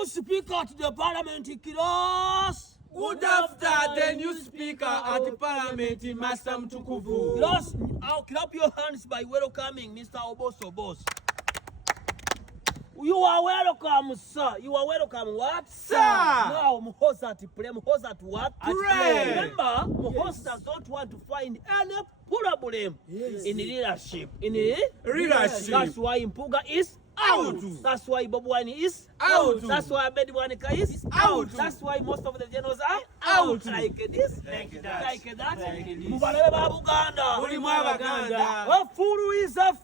new speaker to the parliament, Kiros. Good after the new speaker at the parliament, Master Mtukufu. Kiros, I'll clap your hands by welcoming Mr. Oboso Boss. You are welcome, sir. You are welcome, what? Sir! Now, Mhosa to play. Mhosa to what? Pray. Remember, Mhosa don't want to find any problem in leadership. In leadership. That's why Impuga is out. That's why Bobo Wine is out. That's why Bedi Wanika is out. That's why most of the generals are out. Like this, like that, like that. Mubalebe Babuganda. Mulimwabaganda. A fool is a fool.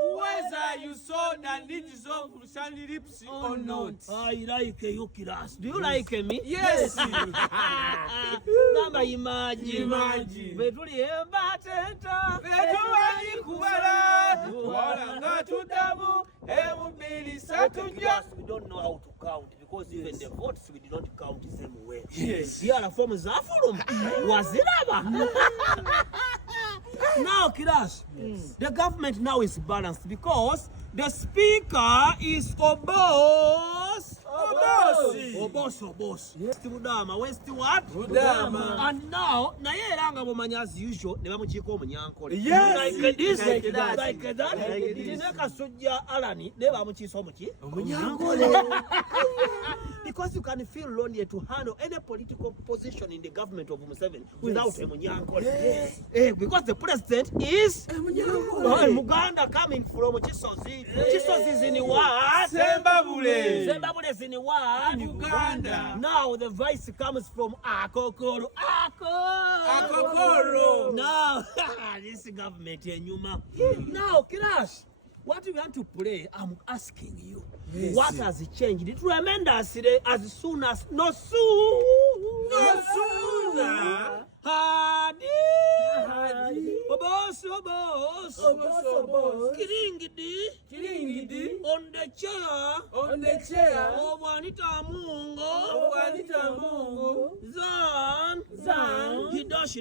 Whether you saw the needs of shiny lips or not. I like you, Kiras. Do you like me? Yes. Namba imagine. Betuli embateta. Betuwani kubala. Walanga tudamu. We don't know how to count because even the votes we did not count the same way. Yes. Here are forms of Waziraba. Now, Kiras, the government now is balanced because the speaker is Obos. Obos. West Budama. West what? Budama. And now, Nayeranga Bomanya as usual, never Muchiko Munyankole. Yes. Like this, like that. Like that. Tineka Soja Alani, never Muchisomuchi. Munyankole. Because you can feel lonely to handle any political position in the government of Museveni without a Munyankole. Yes. Because the president is Muganda coming from Chisozi. Chisozi is in what? Zimbabwe is in what? Uganda. Now the vice comes from Akokoro. Now this government Nyuma. Now Kirash, what we want to play, I'm asking you. Yes. What has changed? It reminds as soon as no sooner. Hadi. Obos. Kiringidi. On the chair. Of Anita Mungo. Zan. Hidash.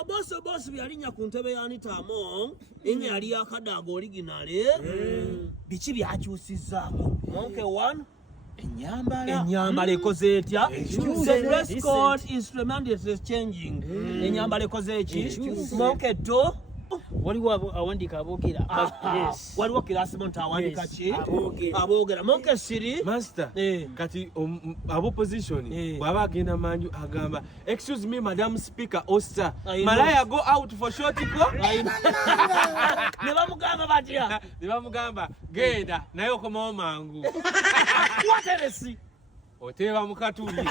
Obos we are in Yakuntebe Anita Mong. In Yaria Kadago originally. Bichi byakyusizzaako monke one enyambala ekoze etya the dress code instrument is changing enyambala ekoze eki monke two waliwo awandika aboogera. Yes. Waliwo kirasi monta awandika ki aboogera monke siri master kati opposition bwaba agenda manju agamba excuse me madam speaker oster malaya go out for short go ne bamugamba batya ne bamugamba genda naye okomawo mangu wateresi oteeba mu katuli.